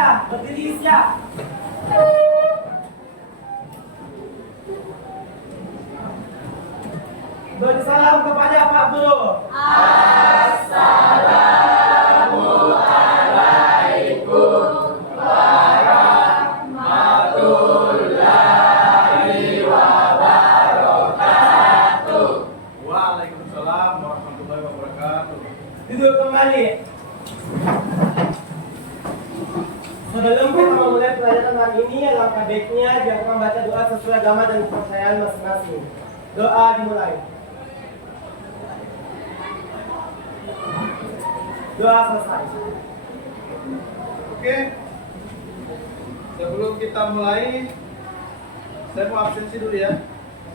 semuanya berdiri siap. Beri salam kepada Pak Guru. Assalamualaikum warahmatullahi wabarakatuh. Waalaikumsalam warahmatullahi wabarakatuh. Duduk kembali. Sebelum kita memulai pelajaran hari ini, alangkah baiknya jangan membaca doa sesuai agama dan kepercayaan masing-masing. Doa dimulai. Doa selesai. Oke. Sebelum kita mulai, saya mau absensi dulu ya.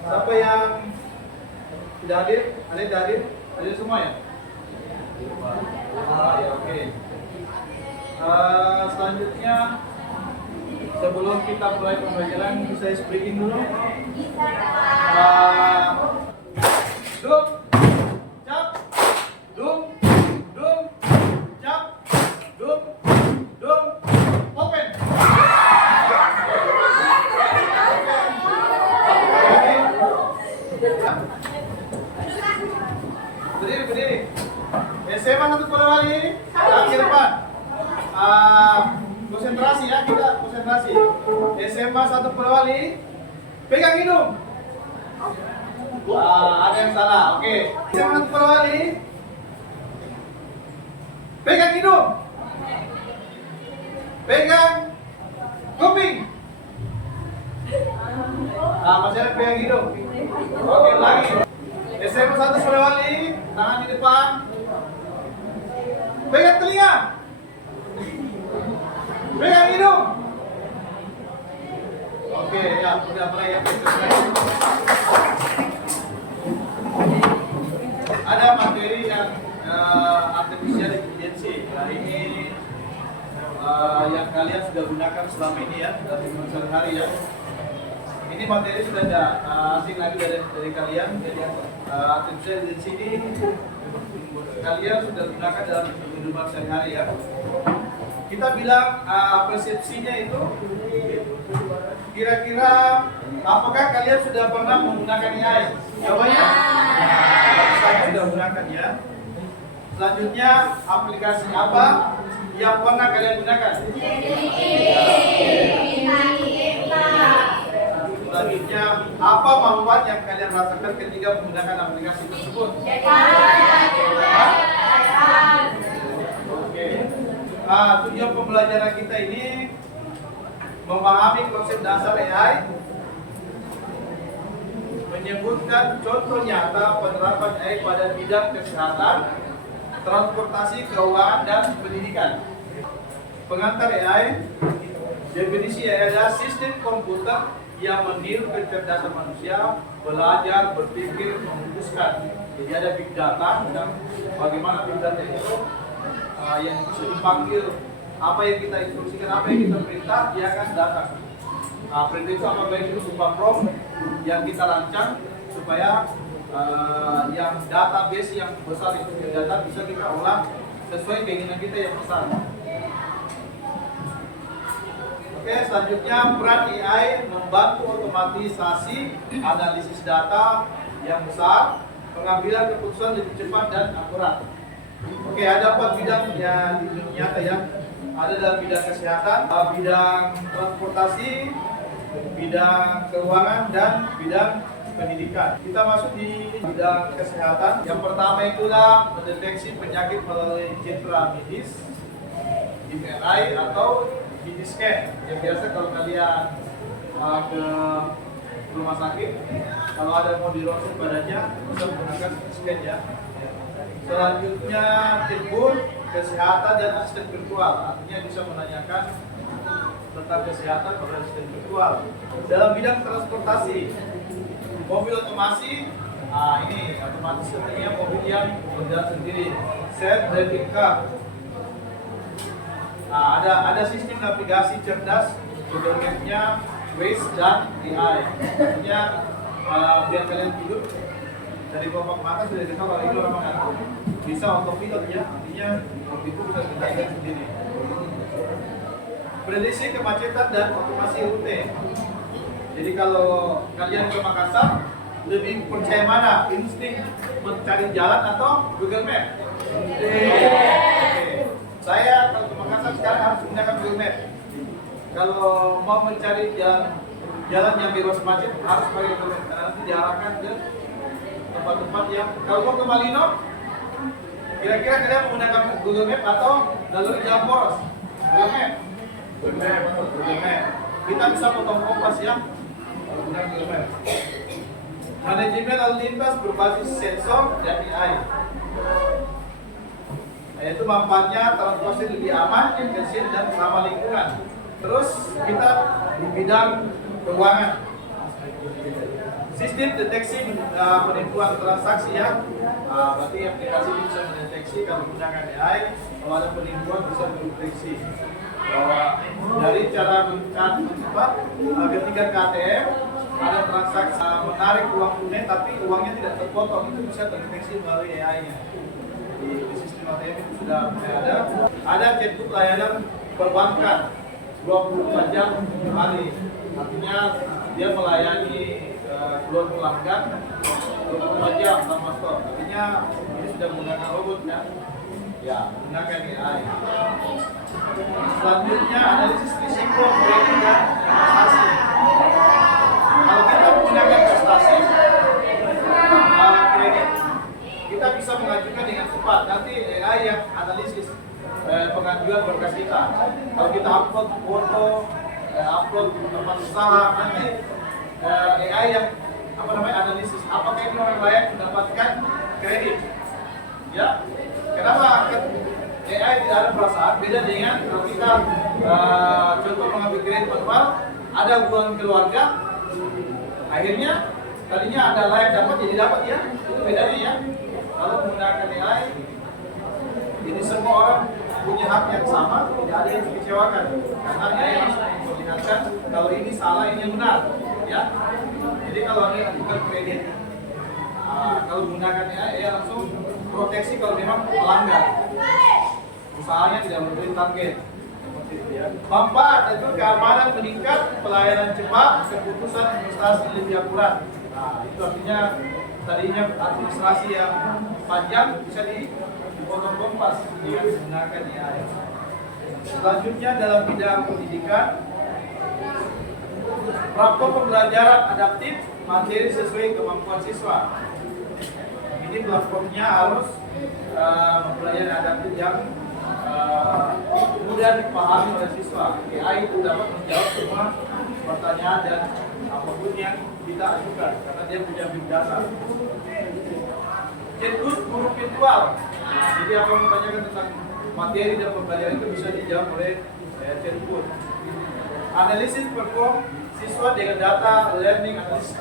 Siapa yang tidak hadir? Ada yang tidak hadir? Hadir semua ya? Ya, oke. Selanjutnya, sebelum kita mulai pembelajaran, bisa speaking dulu. Duk, cap, duk, cap, duk, open. Berdiri. SMA 1 Polewali, kaki depan. Konsentrasi ya, kita konsentrasi. SMA 1 Polewali, pegang hidung. Ada yang salah, oke. SMA 1 Polewali, pegang hidung. Pegang kuping. Masih ada pegang hidung. Oke, lagi. SMA 1 Polewali, tangan di depan. Pegang telinga. Pegang hidung. Oke, ya, udah mulai ya. Ada materi yang artificial intelligence. Nah, ini yang kalian sudah gunakan selama ini ya, dari sehari-hari ya. Ini materi sudah tidak asing lagi dari kalian. Jadi artificial intelligence ini kalian sudah gunakan dalam kehidupan sehari-hari ya. Kita bilang persepsinya itu kira-kira apakah kalian sudah pernah menggunakan AI? Jawabannya saya sudah gunakan ya. Selanjutnya aplikasi apa yang pernah kalian gunakan? Selanjutnya apa manfaat yang kalian rasakan ketika menggunakan aplikasi tersebut? Oke. Tujuan pembelajaran kita ini memahami konsep dasar AI, menyebutkan contoh nyata penerapan AI pada bidang kesehatan, transportasi, keuangan, dan pendidikan. Pengantar AI, definisi AI adalah sistem komputer yang meniru kecerdasan manusia, belajar, berpikir, memutuskan. Jadi ada big data dan bagaimana big data itu yang bisa dipanggil, apa yang kita instruksikan, apa yang kita perintah, dia akan datang. Perintah itu apa baik itu berupa prompt yang kita rancang supaya yang database yang besar itu data bisa kita olah sesuai keinginan kita yang besar. Oke, selanjutnya peran AI membantu otomatisasi analisis data yang besar, pengambilan keputusan lebih cepat dan akurat. Oke, ada 4 bidang yang nyata ya. Ada dalam bidang kesehatan, bidang transportasi, bidang keuangan, dan bidang pendidikan. Kita masuk di bidang kesehatan. Yang pertama itulah mendeteksi penyakit melalui citra medis, MRI atau CT scan. Yang biasa kalau kalian ke rumah sakit, kalau ada mau dirosot badannya, bisa menggunakan CT scan ya. Selanjutnya telepon kesehatan dan asisten virtual, artinya bisa menanyakan tentang kesehatan pada asisten virtual. Dalam bidang transportasi, mobil otomasi, ini otomatis artinya mobil yang berjalan sendiri, self driving car. Ada sistem navigasi cerdas, Google Map-nya, Waze, dan AI. Artinya biar kalian tidur dari kelompok mata sudah kita kalau itu orang mengantuk bisa autopilot ya, artinya mobil itu bisa kendalikan sendiri. prediksi kemacetan dan otomasi rute. Jadi kalau kalian ke Makassar, lebih percaya mana? Insting mencari jalan atau Google Map? Oke. Saya kalau ke Makassar sekarang harus menggunakan Google Map. Kalau mau mencari jalan yang bebas macet harus pakai Google Map karena nanti diarahkan ke tempat-tempat yang kalau mau ke Malino, kira-kira kalian menggunakan Google Map atau jalur jalan poros? Google Map. Google Map. Kita bisa potong kompas ya. Menggunakan Google Map. Manajemen lalu lintas berbasis sensor dan AI. Yaitu manfaatnya transportasi lebih aman, efisien dan ramah lingkungan. Terus kita di bidang keuangan. Sistem deteksi penipuan transaksi ya. Berarti aplikasi ini bisa mendeteksi kalau menggunakan AI, kalau ada penipuan bisa mendeteksi. Bahwa dari cara mencepat ketika ke ATM ada transaksi menarik uang tunai tapi uangnya tidak terpotong, itu bisa terdeteksi melalui AI-nya. Di sistem ATM itu sudah ada. Ada chatbot layanan perbankan 24 jam hari. Artinya dia melayani keluar pelanggan 24 jam tanpa stop. Artinya ini sudah menggunakan robot ya. Ya, menggunakan AI. Selanjutnya analisis risiko kredit dan investasi. Kalau kita menggunakan investasi kredit, kita bisa mengajukan dengan cepat. Nanti AI yang analisis pengajuan berkas kita. Kalau kita upload foto, upload tempat usaha, nanti AI yang analisis apakah ini orang layak mendapatkan kredit. Ya, kenapa AI tidak ada perasaan? Beda dengan kalau kita contoh mengambil kredit manual, ada hubungan keluarga, akhirnya tadinya ada layak dapat jadi dapat ya, itu bedanya ya. Kalau menggunakan AI, ini semua orang punya hak yang sama, tidak ada yang dikecewakan karena AI langsung memperlihatkan kalau ini salah, ini benar ya. Jadi kalau Anda bukan kredit, kalau menggunakan AI langsung proteksi kalau memang melanggar, usahanya tidak memenuhi target. Manfaat itu keamanan meningkat, pelayanan cepat, keputusan investasi lebih akurat. Nah, itu artinya tadinya administrasi yang panjang bisa dipotong kompas dengan menggunakan AI. Selanjutnya dalam bidang pendidikan, platform pembelajaran adaptif, materi sesuai kemampuan siswa. Ini platformnya harus pembelajaran adaptif yang mudah dipahami oleh siswa. AI itu dapat menjawab semua pertanyaan dan apapun yang kita ajukan karena dia punya big data. Chatbot guru virtual. Jadi apa yang ditanyakan tentang materi dan pembelajaran itu bisa dijawab oleh chatbot. Analisis perform siswa dengan data learning analytics.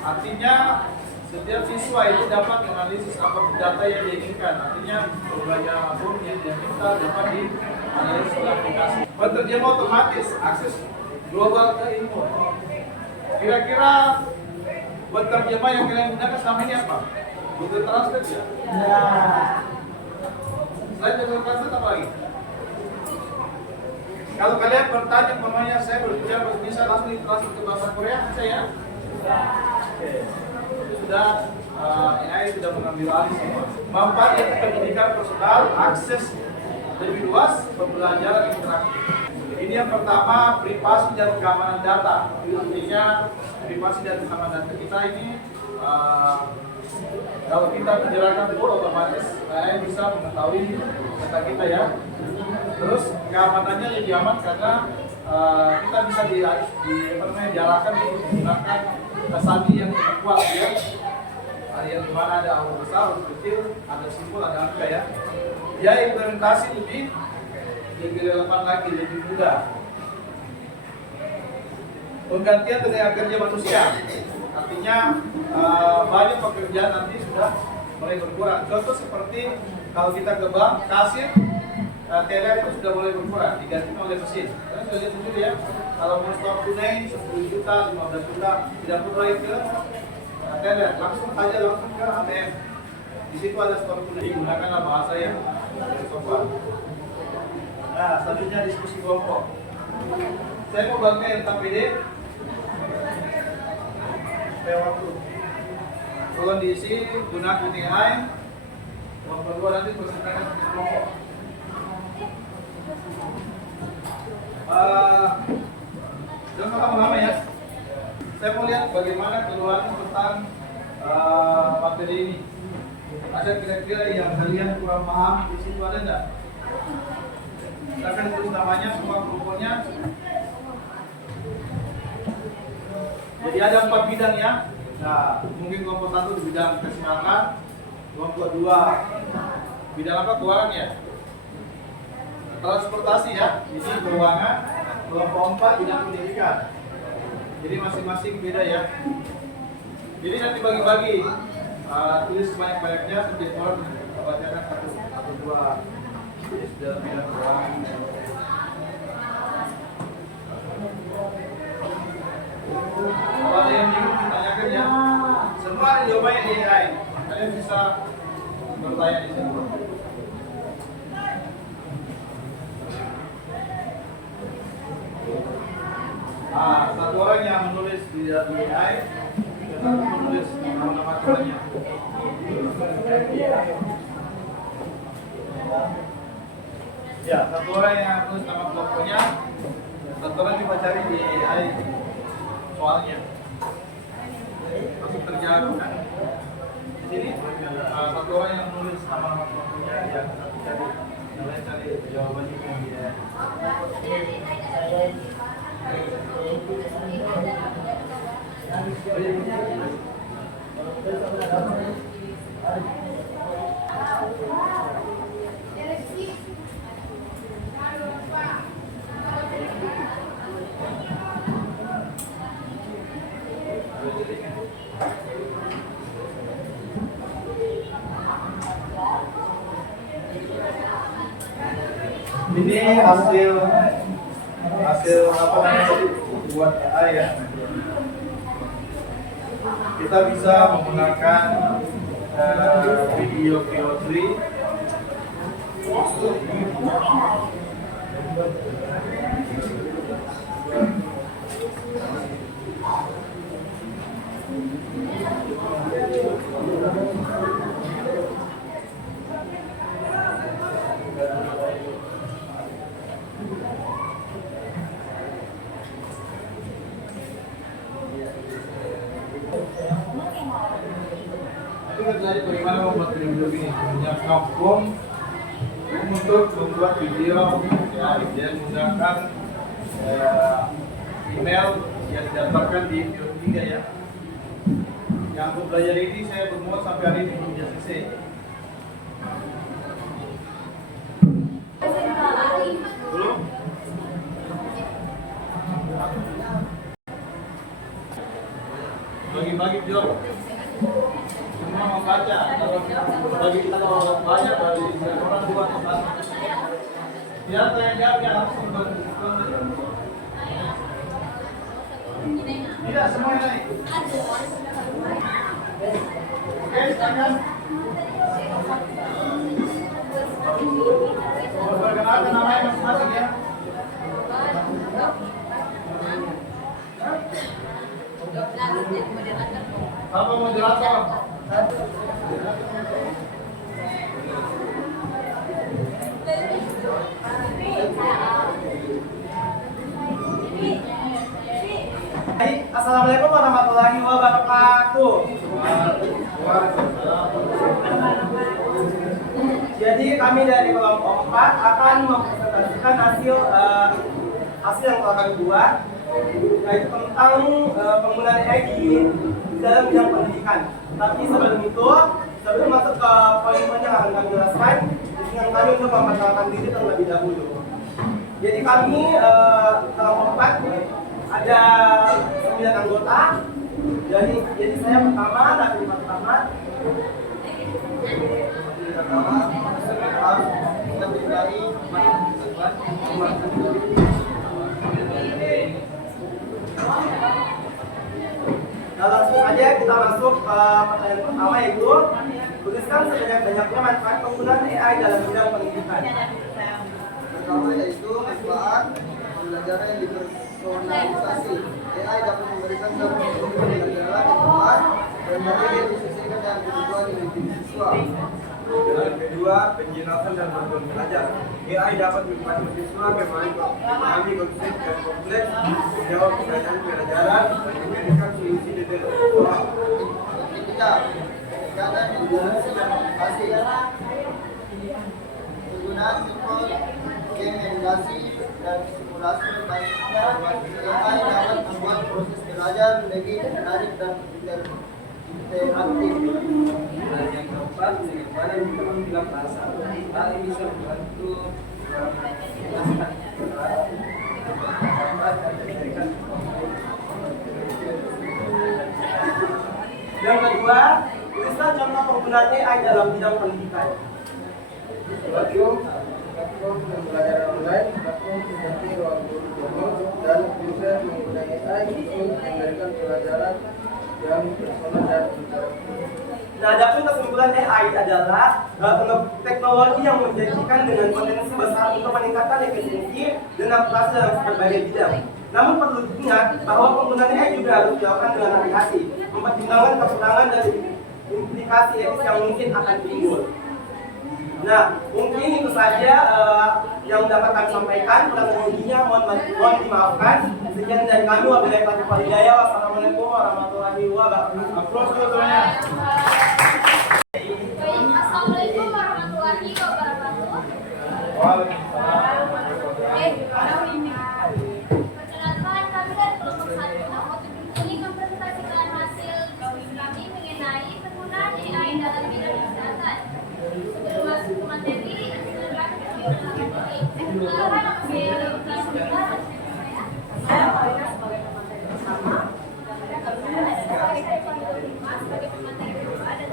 Artinya setiap siswa itu dapat menganalisis apapun data yang diinginkan. Artinya pembelajaran apapun yang dia minta dapat dianalisis oleh aplikasi. Penerjemah otomatis akses global ke ilmu. Kira-kira penerjemah yang kalian gunakan selama ini apa? Google Translate ya? Selain Google Translate apa lagi? Kalau kalian bertanya umpamanya saya berbicara bahasa Indonesia langsung ditranslate ke bahasa Korea, bisa ya? Oke. Sudah AI sudah mengambil alih semua. Manfaat dari pendidikan personal, akses lebih luas, pembelajaran interaktif. Ini yang pertama, privasi dan keamanan data. Artinya privasi dan keamanan data kita ini kalau kita menyerahkan full otomatis AI bisa mengetahui data kita ya. Terus keamanannya lebih aman karena kita bisa diarahkan untuk menggunakan sandi yang lebih kuat ya. Ada yang dimana ada angka besar, angka kecil, ada simbol, ada angka ya. Dia implementasi lebih relevan lagi, lebih mudah. Penggantian tenaga kerja manusia, artinya banyak pekerjaan nanti sudah mulai berkurang. Contoh seperti kalau kita ke bank, kasir, teller itu sudah mulai berkurang, diganti oleh mesin. Kalian sudah lihat sendiri ya, kalau mau stok tunai 10 juta, 15 juta, tidak perlu lagi ke teller, langsung saja langsung ke ATM. Di situ ada stok tunai, digunakanlah bahasa yang sopan. Nah, selanjutnya diskusi kelompok. Saya mau bangga tentang PD. Supaya waktu. Tolong diisi gunakan nilai. Yang kedua nanti persiapkan diskusi kelompok. Jangan lama-lama ya. Saya mau lihat bagaimana keluhan tentang materi ini. Ada kira-kira yang kalian kurang paham di situ ada enggak? Kita akan tulis namanya semua kelompoknya. Jadi ada 4 bidang ya. Nah, mungkin kelompok 1 di bidang kesehatan, kelompok 2 bidang apa? Keuangan ya. Transportasi ya, ini keuangan. Kelompok 4 bidang pendidikan. Jadi masing-masing beda ya. Jadi nanti bagi-bagi. Tulis sebanyak-banyaknya setiap orang bacakan satu atau 2 dalam bidang keuangan. Kalau ada yang bingung ditanyakan ya. Semua ada jawabannya di AI. Kalian bisa bertanya di situ. Satu orang yang menulis di AI, dan satu menulis nama-nama temannya. Ya, satu orang yang tulis nama kelompoknya, satu orang coba cari di AI soalnya. Langsung terjawab kan? Di sini satu orang yang menulis nama kelompoknya, yang satu cari, yang lain cari jawabannya yang dia. Ini hasil apa namanya buat AI ya. Kita bisa menggunakan video VO3. Kita belajar bagaimana membuat video ini, punya kampung untuk membuat video ya, dia menggunakan email yang didaftarkan di video 3 ya. Yang untuk belajar ini saya bermuat sampai hari ini belum selesai. Belum? Bagi-bagi job. Semua mau baca, bagi kita kalau banyak dari orang 2 atau 1. Biar tanya jawab ya langsung tidak semua naik. Oke, silakan. Perkenalkan namanya masing-masing ya. Apa moderator? Assalamualaikum warahmatullahi wabarakatuh. Jadi kami dari kelompok 4 akan mempresentasikan hasil yang telah kami buat, yaitu tentang penggunaan AI di dalam bidang pendidikan. Tapi sebelum masuk ke poin-poin yang akan kami jelaskan, dengan kami untuk memperkenalkan diri terlebih dahulu. Jadi kami kelompok 4 ada 9 anggota. Jadi saya pertama, dari pertama. Nah, langsung saja kita masuk ke pertanyaan pertama, yaitu tuliskan sebanyak-banyaknya manfaat penggunaan AI dalam bidang pendidikan. pertama yaitu manfaat pembelajaran yang dipersonalisasi. AI dapat memberikan pembelajaran yang tepat dan material disesuaikan dengan kebutuhan individu siswa. Yang kedua, penjelasan dan bantuan belajar. AI dapat membantu siswa memahami konsep yang kompleks, menjawab pertanyaan pelajaran, dan memberikan solusi detail soal. Yang ketiga, peningkatan interaksi dan komunikasi. Penggunaan simbol, game edukasi, dan simulasi AI dapat membuat proses belajar lebih menarik dan interaktif. Dan yang keempat, bagaimana kita membilang bahasa. AI bisa membantu Yang kedua, tulislah contoh penggunaan AI dalam bidang pendidikan. platform pembelajaran online, platform seperti ruang guru dan user menggunakan AI untuk memberikan pelajaran yang personal dan interaktif. Nah, adapun kesimpulan AI adalah teknologi yang menjanjikan dengan potensi besar untuk meningkatkan efisiensi dan aplikasi dalam berbagai bidang. Namun perlu diingat bahwa penggunaan AI juga harus dilakukan dengan hati-hati, mempertimbangkan kekurangan dan implikasi etis yang mungkin akan timbul. Nah, mungkin itu saja yang dapat kami sampaikan. Kurang lebihnya mohon dimaafkan. Sekian dari kami. Wabillahi taufiq wal hidayah. Wassalamualaikum warahmatullahi wabarakatuh. Assalamualaikum warahmatullahi wabarakatuh. Perkenalkan, kami dari kelompok 1 ingin mempresentasikan hasil diskusi kami mengenai penggunaan AI dalam bidang kesehatan. Sebelum masuk ke materi, silakan perkenalkan diri. Nama saya Leuka Sundar. Saya Paulina sebagai pemateri pertama. Saya sebagai pemateri kedua dan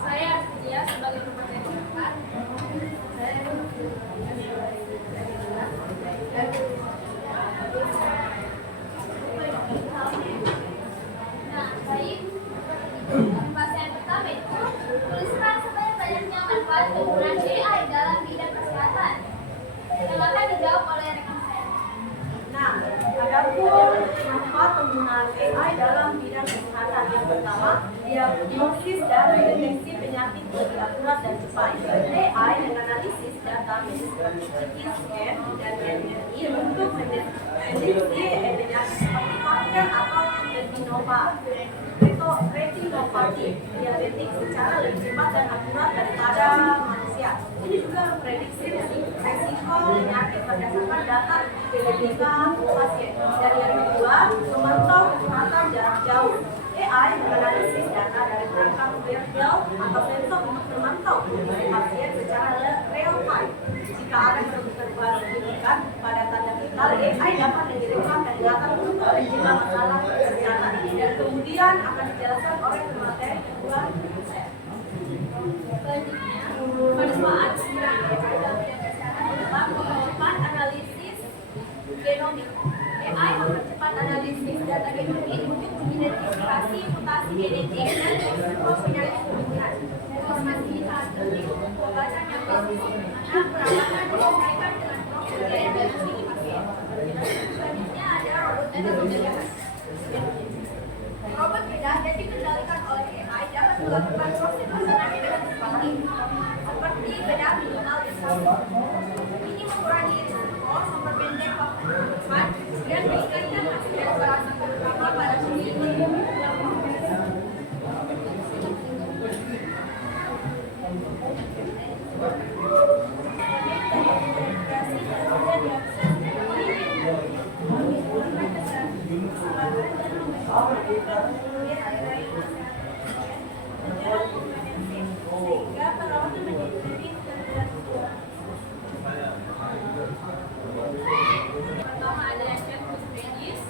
saya Dia sebagai pemateri keempat. Nah, baik. Bahasa yang pertama itu tuliskan sebanyak-banyaknya manfaat penggunaan AI dalam bidang kesehatan. Yang akan dijawab oleh rekan saya. Nah, adapun manfaat penggunaan AI dalam bidang kesehatan yang pertama, diagnosis dan mendeteksi penyakit lebih akurat dan cepat. AI menganalisis data CT scan dan MRI untuk mendeteksi penyakit seperti kanker atau retinopati diabetik secara lebih cepat dan akurat daripada manusia. Ini juga memprediksi resiko penyakit berdasarkan data genetika pasien. Dan yang kedua, memantau kesehatan jarak jauh. AI menganalisis data dari perangkat wearable atau sensor untuk memantau kondisi pasien secara real time. Jika ada perubahan signifikan pada tanda vital, AI dapat mengirimkan peringatan untuk terjadi masalah kesehatan ini dan kemudian akan dijelaskan oleh pemateri kedua. Selanjutnya, manfaat penggunaan AI dalam bidang kesehatan adalah mempercepat analisis genomik. AI mempercepat analisis data genomik untuk mengidentifikasi mutasi genetik dan risiko penyakit keturunan. Informasi ini sangat penting untuk pengobatan yang presisi, karena perawatan disesuaikan dengan prosedur diagnosis pasien. Selanjutnya ada robot data pencegahan. Robot bedah yang dikendalikan oleh AI dapat melakukan proses pesanan dengan cepat, seperti bedah minimal disrupsi. Ini mengurangi risiko, memperpendek waktu penyembuhan, dan meningkatkan hasil eksplorasi terutama pada peneliti yang sehingga perawatan menjadi lebih terlihat. Pertama ada chatbot Regis,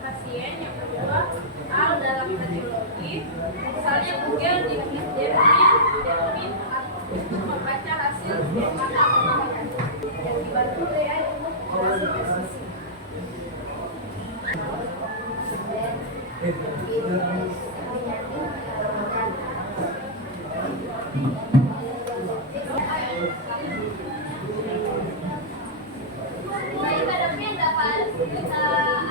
pasien. Yang kedua Al dalam radiologi, misalnya Google diklik Dermin untuk membaca hasil mata pemakaman dan dibantu AI untuk hasil presisi. Baik, pada yang dapat kita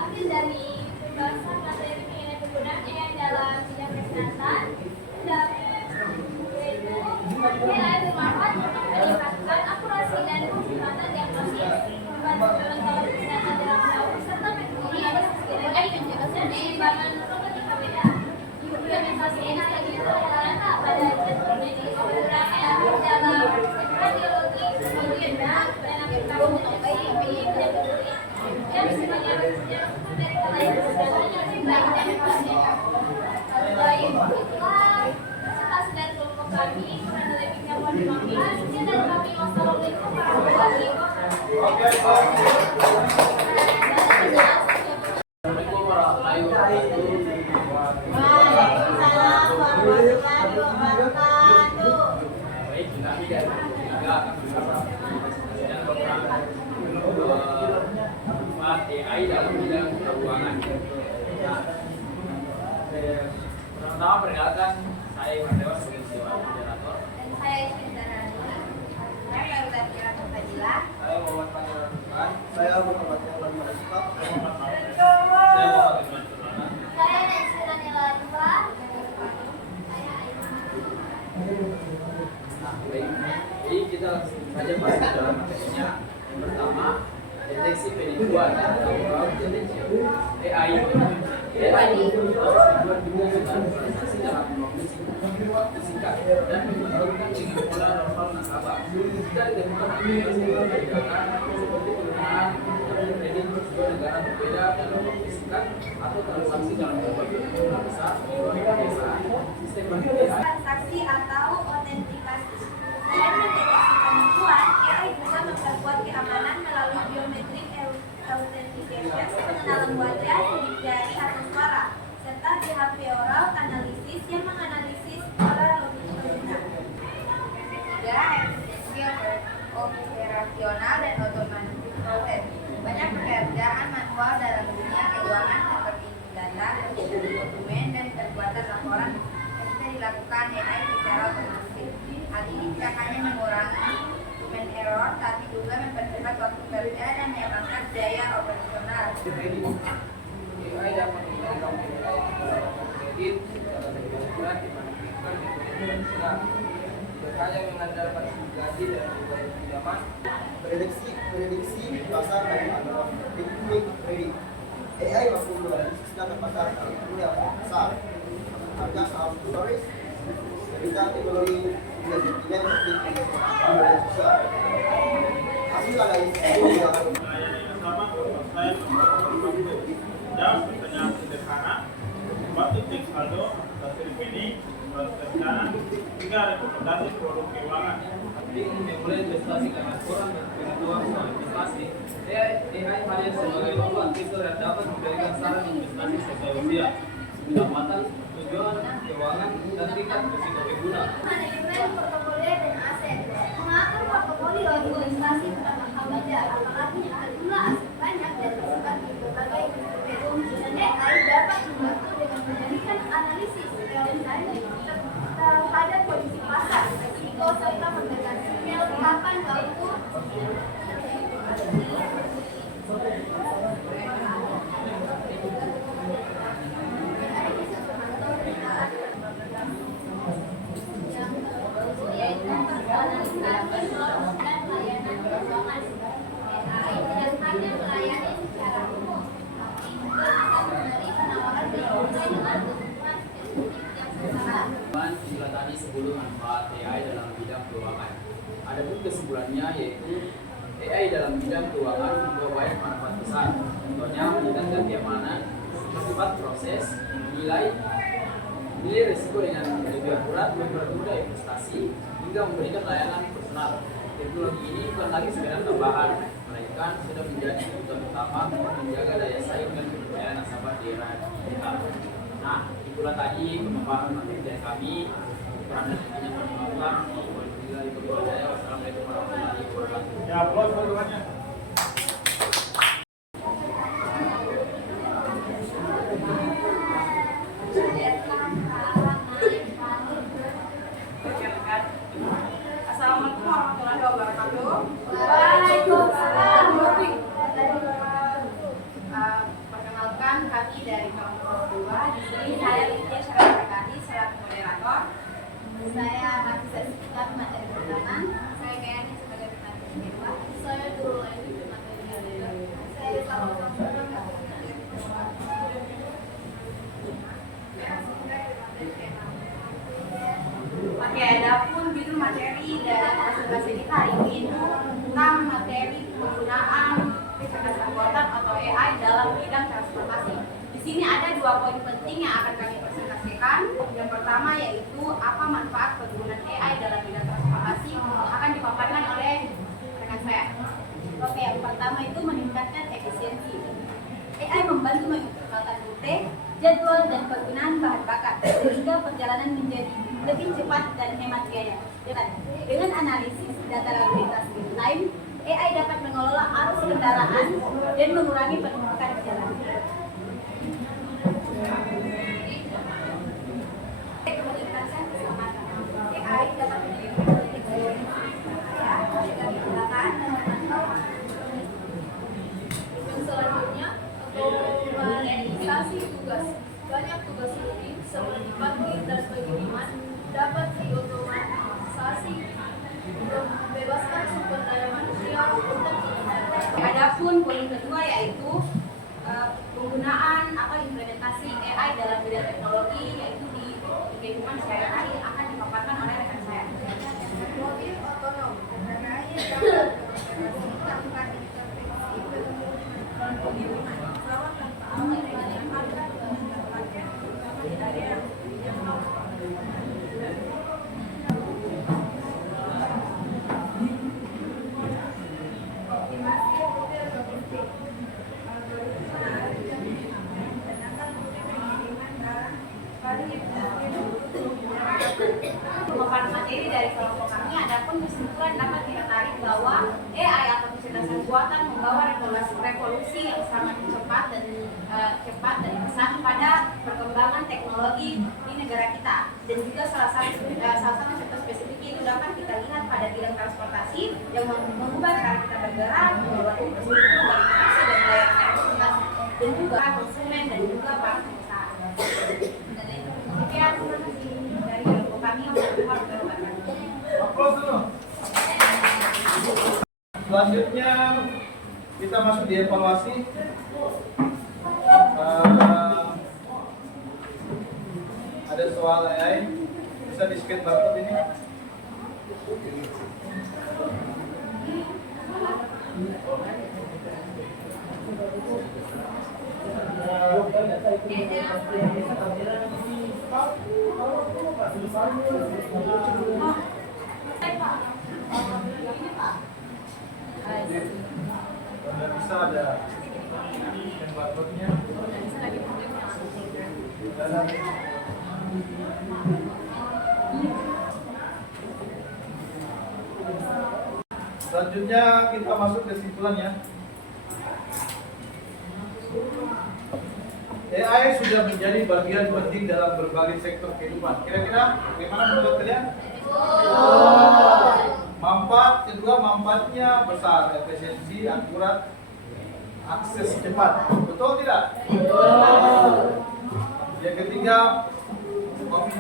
ambil dari pembahasan materi penilaian penggunaan AI dalam bidang kesehatan, yaitu AI bermanfaat untuk meningkatkan akurasi dan kecepatan diagnosis, membantu pemantauan kesehatan dalam jauh, serta metode AI dan juga keseimbangan robotika beda. Implementasi AI itu rata-rata pada jadwal medis, penggunaan AI dalam radiologi, kemudian dan aplikasi teknologi yang semuanya dari kelayakan kesehatan yang baik dan pasien. Baik, itulah presentasi dari kelompok kami. Kurang lebihnya mohon dimaafkan. Sekian dari kami. Wassalamualaikum warahmatullahi wabarakatuh. Waalaikumsalam warahmatullahi wabarakatuh. Baik, kami dari juga akan dan beberapa manfaat AI dalam bidang keuangan. Nah, pertama perkenalkan saya Iwan Dewa sebagai moderator. Dan saya Ismindara. Saya Marulan Kira Fadila. Saya Muhammad Pangeran Bukan. Saya Muhammad Yahlan Marista. Saya Muhammad Iman Purnama. Saya Naisira Nilaifa. Saya Nah, baik. Jadi kita langsung saja masuk ke dalam materinya. Yang pertama, deteksi penipuan atau fraud deteksi AI. AI itu proses dibuat dengan transaksi dalam waktu singkat dan dilakukan dengan pola normal nasabah. Jika ditemukan aktivitas perdagangan seperti penggunaan kredit kedua negara berbeda dalam waktu singkat atau transaksi dalam berbagai jumlah besar, pemeriksaan sistem AI. Transaksi atau autentikasi. Selain mendeteksi penipuan, AI juga memperkuat keamanan melalui biometric authentication, pengenalan wajah, sidik jari atau suara, serta behavioral analysis yang menganalisis pola logik pengguna. Yang ketiga, efisiensi operasional dan otomatis proses. Banyak pekerjaan manual dalam dunia keuangan seperti data, dokumen, dan perbuatan laporan yang bisa dilakukan AI secara otomatis. Hal ini tidak hanya mengurangi human error, tapi juga mempercepat waktu kerja dan menyelamatkan biaya operasional. AI dapat menggunakan kredit dalam pembukuan dibandingkan dengan hanya mengandalkan simulasi dan juga pinjaman. Prediksi pasar dan teknik trading. AI mampu memprediksikan pasar dunia pasar, harga saham stories, berita teknologi, dan sentimen di media sosial. Hasil analisis ini dilakukan Yang pertama, saya dan pertanyaan sederhana, membantu teks saldo, hasil rekening, rencana, hingga rekomendasi produk keuangan. Tapi ingin memulai investasi karena kurang pengetahuan soal investasi, AI hanya sebagai fasilitator yang dapat memberikan saran investasi sesuai usia, pendapatan, tujuan keuangan, dan tingkat risiko pengguna. Manajemen portofolio dan aset. Mengatur portofolio investasi pertama baca, apakah punya jumlah aset banyak dan tersebar di berbagai instrumen. Dan AI dapat membantu dengan memberikan analisis real-time terhadap kondisi pasar, risiko, serta memberikan sinyal kapan waktu yaitu personalisasi produk dan layanan keuangan. AI tidak hanya melayani secara umum, tapi juga akan memberi penawaran berbagai dengan kebutuhan spesifik yang berbeda. Menjelaskan 10 manfaat AI dalam bidang keuangan. Adapun kesimpulannya yaitu AI dalam bidang keuangan membawa banyak manfaat besar. Contohnya meningkatkan keamanan, mempercepat proses, nilai risiko dengan lebih akurat, mempermudah investasi, hingga memberikan layanan personal. Teknologi ini bukan lagi sekedar tambahan, melainkan sudah menjadi kebutuhan utama untuk menjaga daya saing dan kepercayaan nasabah di era digital. Nah, itulah tadi pemaparan materi dari kami. Kurang dan lebihnya kami maafkan. Wassalamualaikum warahmatullahi wabarakatuh. Ya, aplaus semuanya. Assalamualaikum warahmatullahi wabarakatuh. Waalaikumsalam. Perkenalkan kami dari kelompok 2. Di sini saya Lydia Syarifakani selaku moderator. Saya Nafisa Sikan, materi pertama. Saya Kayani sebagai materi kedua. Saya Nurul Aini materi kedua. Saya Salma Samsudin materi kedua. Oke, adapun judul materi dari presentasi kita hari ini itu tentang materi penggunaan kecerdasan buatan atau AI dalam bidang transportasi. Di sini ada 2 poin penting yang akan kami presentasikan. Yang pertama yaitu apa manfaat penggunaan AI dalam bidang transportasi akan dipaparkan oleh rekan saya. Oke, yang pertama itu meningkatkan efisiensi. AI membantu mengoptimalkan rute, jadwal, dan penggunaan bahan bakar sehingga perjalanan menjadi lebih cepat dan hemat biaya. Dengan analisis data lalu lintas real time, AI dapat mengelola arus kendaraan dan mengurangi penumpukan di jalan. Meningkatkan keselamatan. AI dapat menjadi deteksi dari belakang dan memantau. Yang selanjutnya, otomatisasi tugas. Banyak tugas rutin seperti parkir dan pengiriman dapat diotomatisasi untuk membebaskan sumber daya manusia untuk Adapun poin kedua yaitu penggunaan atau implementasi AI dalam bidang teknologi yaitu di kehidupan sehari-hari akan dipaparkan oleh rekan saya. mobil otonom. Kendaraan yang dapat beroperasi tanpa intervensi pengemudi pesawat tanpa awak yang akan mendapatkan tidak ada yang optimasi rute logistik. Algoritma algoritma menggunakan rute pengiriman barang paling efisien untuk Pemaparan materi dari kelompok kami, adapun kesimpulan dapat kita tarik bahwa AI atau kecerdasan buatan membawa revolusi yang sangat cepat dan besar pada perkembangan teknologi di negara kita. Dan juga salah satu contoh spesifik itu dapat kita lihat pada bidang transportasi yang mengubah cara kita bergerak, membawa infrastruktur dari produksi dan layanan transportasi, dan juga konsumen dan juga para pengusaha. Sekian, terima kasih dari kelompok kami yang berkoordinasi. Aplaus dulu. Selanjutnya kita masuk di evaluasi. Ada soal AI, bisa di scan barcode ini. Kalau bisa ada scan barcode-nya. Selanjutnya kita masuk kesimpulannya. AI sudah menjadi bagian penting dalam berbagai sektor kehidupan. Kira-kira bagaimana menurut kalian? Manfaatnya besar, efisiensi, akurat, akses cepat. Betul tidak? Yang ketiga,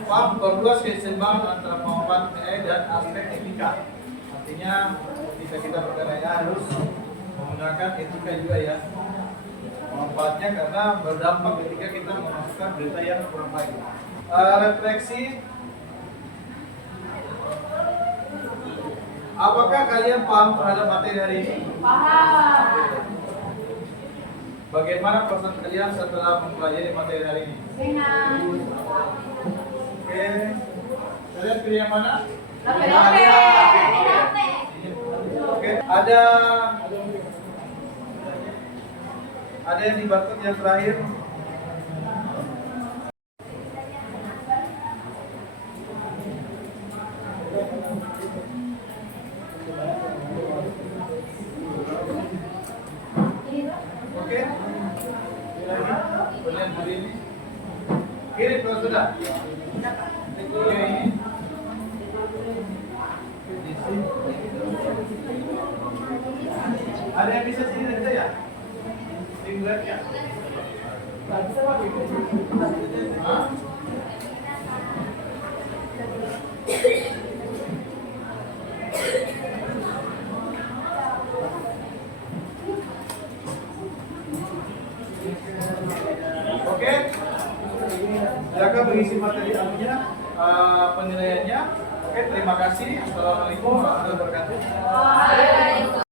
memperluas keseimbangan antara manfaat AI dan aspek etika. Artinya ketika kita berkarya harus menggunakan etika juga ya. Manfaatnya karena berdampak ketika kita memasukkan berita yang kurang baik. Refleksi. Apakah kalian paham terhadap materi hari ini? Paham. Bagaimana perasaan kalian setelah mempelajari materi hari ini? Senang. Oke. Kalian pilih yang mana? Oke. Ada yang di barcode yang terakhir. Oke. Kalian hari ini kirim kalau sudah. Oke, ini. populernya? Nah, bisa pakai itu. Hah? Oke, silakan mengisi materi anunya, penilaiannya. Oke, terima kasih. Assalamualaikum warahmatullahi wabarakatuh.